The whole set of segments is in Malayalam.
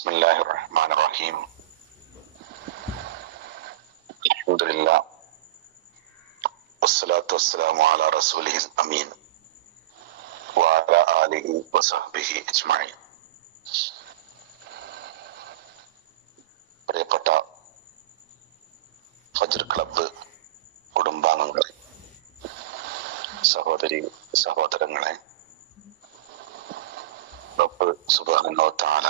ബിസ്മില്ലാഹിർ റഹ്മാനിർ റഹീം. അൽഹംദുലില്ലാഹ് വസ്സലാത്തു വസ്സലാമു അലാ റസൂലിഹിൽ അമീൻ വഅലാ ആലിഹി വസഹ്ബിഹി അജ്മഈൻ. പ്രിയപ്പെട്ട ഫജ്ർ ക്ലബ്ബ് കുടുംബാംഗങ്ങളെ, സഹോദരി സഹോദരങ്ങളെ, റബ്ബ് സുബ്ഹാനഹു വ തആല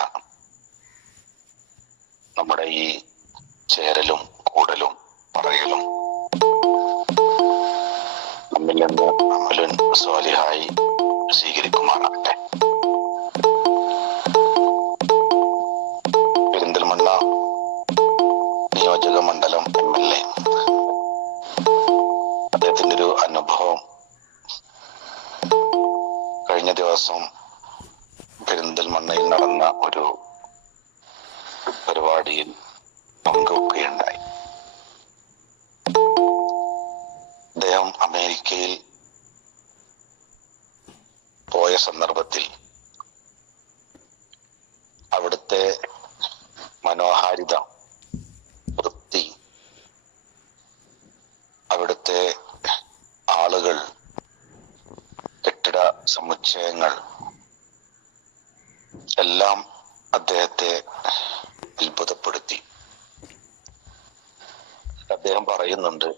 നമ്മുടെ ഈ ചേരലും കൂടലും പറയലും നമ്മിൽ നിന്ന് അമലുൻ സ്വാലിഹായി സ്വീകരിക്കുമാറാകട്ടെ. പെരിന്തൽമണ്ണ നിയോജക മണ്ഡലം MLA അദ്ദേഹത്തിന്റെ ഒരു അനുഭവം കഴിഞ്ഞ ദിവസം പെരിന്തൽമണ്ണയിൽ നടന്ന ഒരു പരിപാടിയിൽ പങ്കുവെക്കുകയുണ്ടായി. അദ്ദേഹം അമേരിക്കയിൽ പോയ സന്ദർഭത്തിൽ അവിടുത്തെ മനോഹാരിത, വൃത്തി, അവിടുത്തെ ആളുകൾ, കെട്ടിട സമുച്ചയങ്ങൾ എല്ലാം അദ്ദേഹത്തെ അത്ഭുതപ്പെടുത്തി. അദ്ദേഹം പറയുന്നുണ്ട്,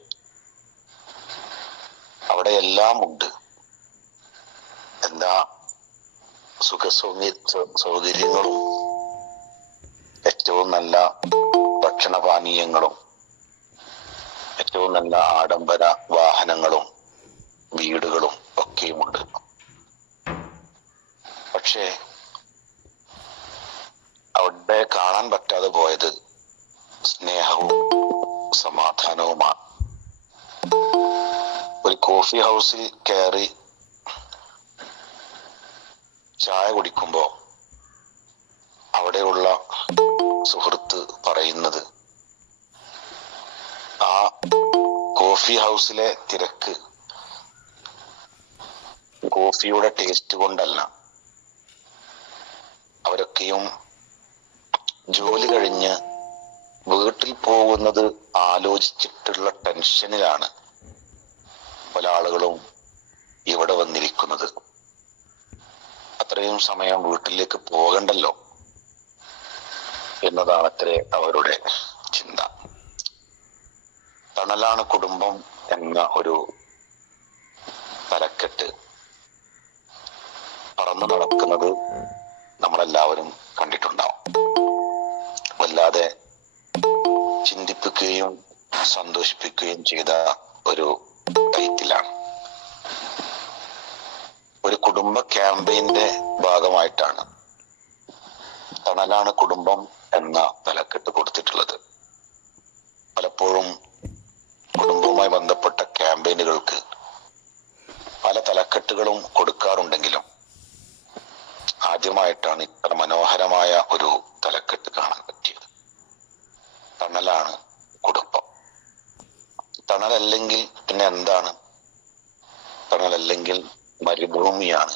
അവിടെ എല്ലാം ഉണ്ട്, എല്ലാ സൗകര്യങ്ങളും, ഏറ്റവും നല്ല ഭക്ഷണപാനീയങ്ങളും, ഏറ്റവും നല്ല ആഡംബര വാഹനങ്ങളും വീടുകളും ഒക്കെയുമുണ്ട്. പക്ഷേ അവിടെ കാണാൻ പറ്റാതെ പോയത് സ്നേഹവും സമാധാനവുമാണ്. ഒരു കോഫി ഹൗസിൽ കയറി ചായ കുടിക്കുമ്പോ അവിടെയുള്ള സുഹൃത്ത് പറയുന്നത്, ആ കോഫി ഹൗസിലെ തിരക്ക് കോഫിയുടെ ടേസ്റ്റ് കൊണ്ടല്ല, അവരൊക്കെയും ജോലി കഴിഞ്ഞ് വീട്ടിൽ പോകുന്നത് ആലോചിച്ചിട്ടുള്ള ടെൻഷനിലാണ് പല ആളുകളും ഇവിടെ വന്നിരിക്കുന്നത്. അത്രയും സമയം വീട്ടിലേക്ക് പോകണ്ടല്ലോ എന്നതാണത്രേ അവരുടെ ചിന്ത. തണലാണ് കുടുംബം എന്ന ഒരു തലക്കെട്ട് പറന്നു നടക്കുന്നത് നമ്മളെല്ലാവരും കണ്ടിട്ടുണ്ടാവും. വല്ലാതെ ചിന്തിപ്പിക്കുകയും സന്തോഷിപ്പിക്കുകയും ചെയ്ത ഒരു ടൈറ്റിലാണ്. ഒരു കുടുംബ ക്യാമ്പയിന്റെ ഭാഗമായിട്ടാണ് തണലാണ് കുടുംബം എന്ന തലക്കെട്ട് കൊടുത്തിട്ടുള്ളത്. പലപ്പോഴും കുടുംബവുമായി ബന്ധപ്പെട്ട ക്യാമ്പയിനുകൾക്ക് പല തലക്കെട്ടുകളും കൊടുക്കാറുണ്ടെങ്കിലും ആദ്യമായിട്ടാണ് ഇത്ര മനോഹരമായ ഒരു തലക്കെട്ട് കാണാൻ പറ്റിയത്. തണലാണ് കുടുംബം. തണലല്ലെങ്കിൽ പിന്നെ എന്താണ്? തണലല്ലെങ്കിൽ മരുഭൂമിയാണ്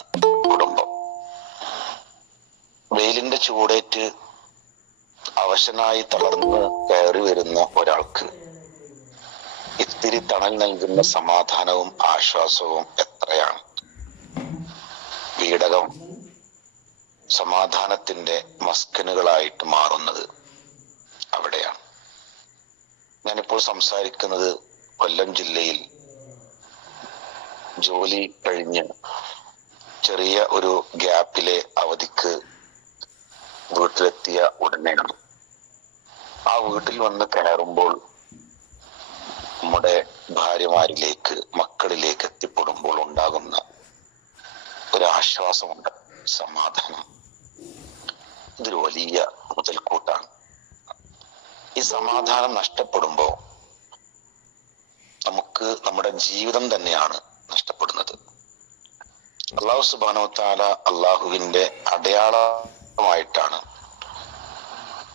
കുടുംബം. വെയിലിന്റെ ചൂടേറ്റ് അവശനായി തളർന്ന് കയറി വരുന്ന ഒരാൾക്ക് ഇത്തിരി തണൽ നൽകുന്ന സമാധാനവും ആശ്വാസവും എത്രയാണ്. വീടകം സമാധാനത്തിന്റെ മസ്കനുകളായിട്ട് മാറുന്നത് അവിടെയാണ്. ഞാനിപ്പോൾ സംസാരിക്കുന്നത് കൊല്ലം ജില്ലയിൽ ജോലി കഴിഞ്ഞ് ചെറിയ ഒരു ഗ്യാപ്പിലെ അവധിക്ക് വീട്ടിലെത്തിയ ഉടനെയാണ്. ആ വീട്ടിൽ വന്ന് കയറുമ്പോൾ നമ്മുടെ ഭാര്യമാരിലേക്ക്, മക്കളിലേക്ക് എത്തിപ്പെടുമ്പോൾ ഉണ്ടാകുന്ന ഒരാശ്വാസമുണ്ട്, സമാധാനം. ഇതൊരു വലിയ മുതൽക്കൂട്ടാണ്. ഈ സമാധാനം നഷ്ടപ്പെടുമ്പോ നമുക്ക് നമ്മുടെ ജീവിതം തന്നെയാണ് നഷ്ടപ്പെടുന്നത്. അല്ലാഹു സുബ്ഹാനഹു വ തആല അള്ളാഹുവിന്റെ അടയാളമായിട്ടാണ്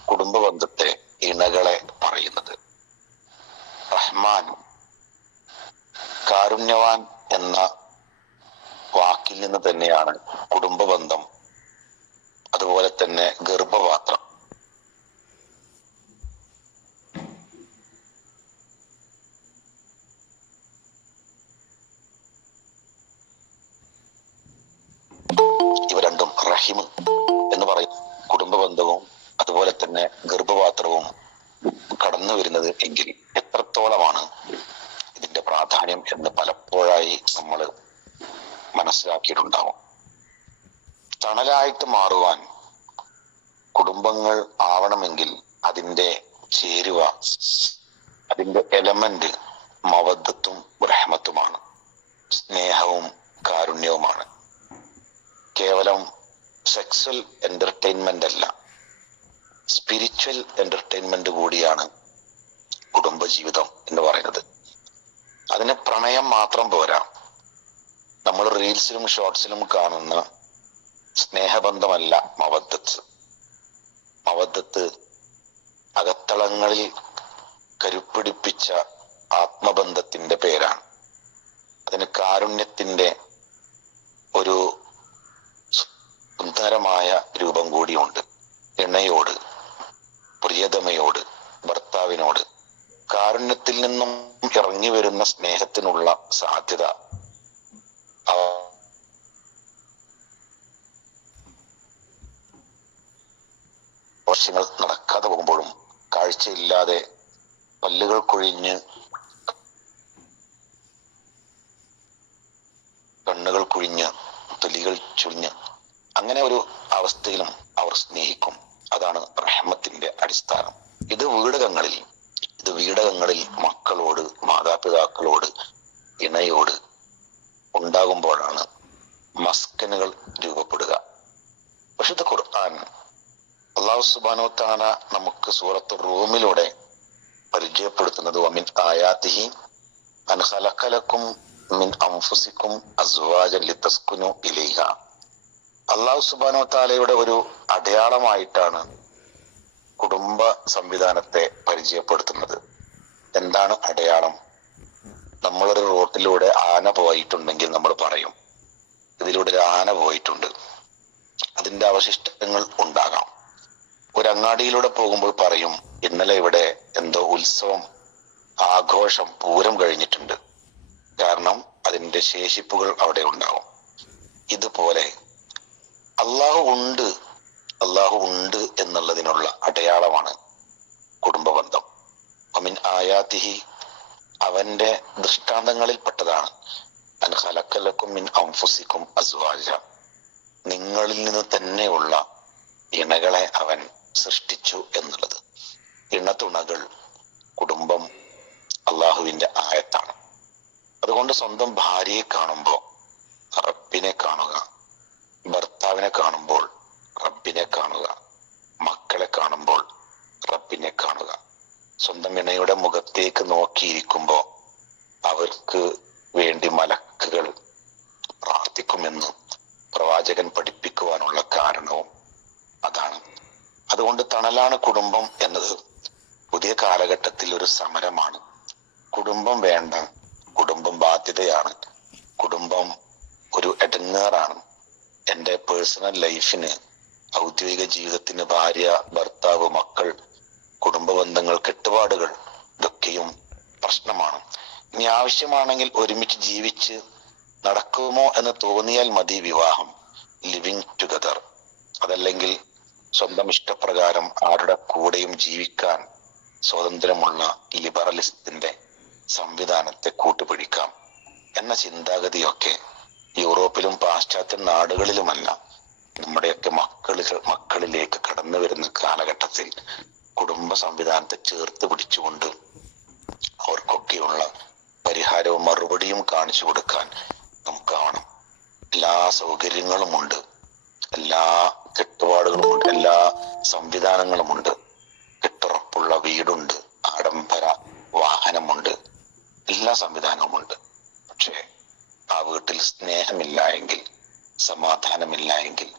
കുടുംബ ബന്ധത്തെ, ഇണകളെ പറയുന്നത്. റഹ്മാൻ, കാരുണ്യവാൻ എന്ന വാക്കിൽ നിന്ന് തന്നെയാണ് കുടുംബ ബന്ധം, അതുപോലെ തന്നെ ഗർഭപാത്രം റഹിമ് എന്ന് പറയും കുടുംബ ബന്ധവും അതുപോലെ തന്നെ ഗർഭപാത്രവും കടന്നു വരുന്നത് എങ്കിൽ എത്രത്തോളമാണ് ഇതിന്റെ പ്രാധാന്യം എന്ന് പലപ്പോഴായി നമ്മൾ മനസ്സിലാക്കിയിട്ടുണ്ടാവും. തണലായിട്ട് മാറുവാൻ കുടുംബങ്ങൾ ആവണമെങ്കിൽ അതിന്റെ ചേരുവ, അതിന്റെ എലമെന്റ് മവദ്ദത്തും റഹ്മത്തുമാണ്, സ്നേഹവും കാരുണ്യവുമാണ്. കേവലം സെക്സ്വൽ എന്റർടൈൻമെന്റ് അല്ല, സ്പിരിച്വൽ എന്റർടൈൻമെന്റ് കൂടിയാണ് കുടുംബജീവിതം എന്ന് പറയുന്നത്. അതിന് പ്രണയം മാത്രം പോരാ. നമ്മൾ റീൽസിലും ഷോർട്സിലും കാണുന്ന സ്നേഹബന്ധമല്ല മവദ്ദത്ത്. മവദ്ദത്ത് അകത്തളങ്ങളിൽ കരുപ്പിടിപ്പിച്ച ആത്മബന്ധത്തിന്റെ പേരാണ്. അതിന് കാരുണ്യത്തിന്റെ ഒരു സുന്ദരമായ രൂപം കൂടിയുണ്ട്. ഇണയോട്, പ്രിയതമയോട്, ഭർത്താവിനോട് കാരുണ്യത്തിൽ നിന്നും ഇറങ്ങി വരുന്ന സ്നേഹത്തിനുള്ള സാധ്യത വർഷങ്ങൾ നടക്കാതെ പോകുമ്പോഴും കാഴ്ചയില്ലാതെ പല്ലുകൾ കൊഴിഞ്ഞ് കണ്ണുകൾ കുഴിഞ്ഞ് തൊലികൾ ചുഴിഞ്ഞ് അങ്ങനെ ഒരു അവസ്ഥയിലും അവർ സ്നേഹിക്കും. അതാണ് റഹ്മത്തിന്റെ അടിസ്ഥാനം. ഇത് വീടകങ്ങളിൽ മക്കളോട്, മാതാപിതാക്കളോട്, ഇണയോട് ഉണ്ടാകുമ്പോഴാണ് മസ്കനുകൾ രൂപപ്പെടുക. വിശുദ്ധ ഖുർആൻ അല്ലാഹു സുബ്ഹാനഹു വ തആല നമുക്ക് സൂറത്ത് റൂമിലൂടെ പരിചയപ്പെടുത്തുന്നത് വമിൻ ആയാതിഹി അൻ ഖലഖ ലക്കും മിൻ അൻഫുസിക്കും അസ്വാജൻ ലിതസ്കുനു ഇലൈഹ. അല്ലാഹു സുബ്ഹാനഹു വ തആലയുടെ ഒരു അടയാളമായിട്ടാണ് കുടുംബ സംവിധാനത്തെ പരിചയപ്പെടുത്തുന്നത്. എന്താണ് അടയാളം? നമ്മളൊരു റോട്ടിലൂടെ ആന പോയിട്ടുണ്ടെങ്കിൽ നമ്മൾ പറയും ഇതിലൂടെ ഒരു ആന പോയിട്ടുണ്ട്. അതിന്റെ അവശിഷ്ടങ്ങൾ ഉണ്ടാകാം. ഒരു അങ്ങാടിയിലൂടെ പോകുമ്പോൾ പറയും ഇന്നലെ ഇവിടെ എന്തോ ഉത്സവം, ആഘോഷം, പൂരം കഴിഞ്ഞിട്ടുണ്ട്. കാരണം അതിന്റെ ശേഷിപ്പുകൾ അവിടെ ഉണ്ടാവും. ഇതുപോലെ അള്ളാഹു ഉണ്ട് എന്നുള്ളതിനുള്ള അടയാളമാണ് കുടുംബബന്ധം. അമിൻ ആയാതിഹി, അവന്റെ ദൃഷ്ടാന്തങ്ങളിൽപ്പെട്ടതാണ് അൻ ഖലഖ ലക്കും മിൻ അൻഫുസിക്കും അസ്വാജ, നിങ്ങളിൽ നിന്ന് തന്നെയുള്ള ഇണകളെ അവൻ സൃഷ്ടിച്ചു എന്നുള്ളത്. ഇണതുണകൾ, കുടുംബം അള്ളാഹുവിന്റെ ആയത്താണ്. അതുകൊണ്ട് സ്വന്തം ഭാര്യയെ കാണുമ്പോൾ റബ്ബിനെ കാണുക, ഭർത്താവിനെ കാണുമ്പോൾ റബ്ബിനെ കാണുക, മക്കളെ കാണുമ്പോൾ റബ്ബിനെ കാണുക. സ്വന്തം ഇണയുടെ മുഖത്തേക്ക് നോക്കിയിരിക്കുമ്പോ അവർക്ക് വേണ്ടി മലക്കുകൾ പ്രാർത്ഥിക്കുമെന്ന് പ്രവാചകൻ പഠിപ്പിക്കുവാനുള്ള കാരണവും അതാണ്. അതുകൊണ്ട് തണലാണ് കുടുംബം എന്നത് പുതിയ കാലഘട്ടത്തിൽ ഒരു സമരമാണ്. കുടുംബം വേണ്ട, കുടുംബം ബാധ്യതയാണ്, കുടുംബം ഒരു എടങ്ങേറാണ്. എൻ്റെ പേഴ്സണൽ ലൈഫിന്, ഔദ്യോഗിക ജീവിതത്തിന് ഭാര്യ, ഭർത്താവ്, മക്കൾ, കുടുംബ ബന്ധങ്ങൾ, കെട്ടുപാടുകൾ ഇതൊക്കെയും പ്രശ്നമാണ്. ഇനി ആവശ്യമാണെങ്കിൽ ഒരുമിച്ച് ജീവിച്ച് നടക്കുമോ എന്ന് തോന്നിയാൽ മതി വിവാഹം, ലിവിങ് ടുഗദർ. അതല്ലെങ്കിൽ സ്വന്തം ഇഷ്ടപ്രകാരം ആരുടെ കൂടെയും ജീവിക്കാൻ സ്വാതന്ത്ര്യമുള്ള ലിബറലിസത്തിന്റെ സംവിധാനത്തെ കൂട്ടുപിടിക്കാം എന്ന ചിന്താഗതിയൊക്കെ യൂറോപ്പിലും പാശ്ചാത്യ നാടുകളിലുമല്ല, നമ്മുടെയൊക്കെ മക്കളിലേക്ക് കടന്നു വരുന്ന കാലഘട്ടത്തിൽ കുടുംബ സംവിധാനത്തെ ചേർത്ത് പിടിച്ചുകൊണ്ട് അവർക്കൊക്കെയുള്ള പരിഹാരവും മറുപടിയും കാണിച്ചു കൊടുക്കാൻ നമുക്കാവണം. എല്ലാ സൗകര്യങ്ങളുമുണ്ട്, എല്ലാ കെട്ടുപാടുകളുമുണ്ട്, എല്ലാ സംവിധാനങ്ങളുമുണ്ട്. കെട്ടുറപ്പുള്ള വീടുണ്ട്, ആഡംബര വാഹനമുണ്ട്, എല്ലാ സംവിധാനവുമുണ്ട്. പക്ഷേ ആ വീട്ടിൽ സ്നേഹമില്ല എങ്കിൽ, സമാധാനമില്ല എങ്കിൽ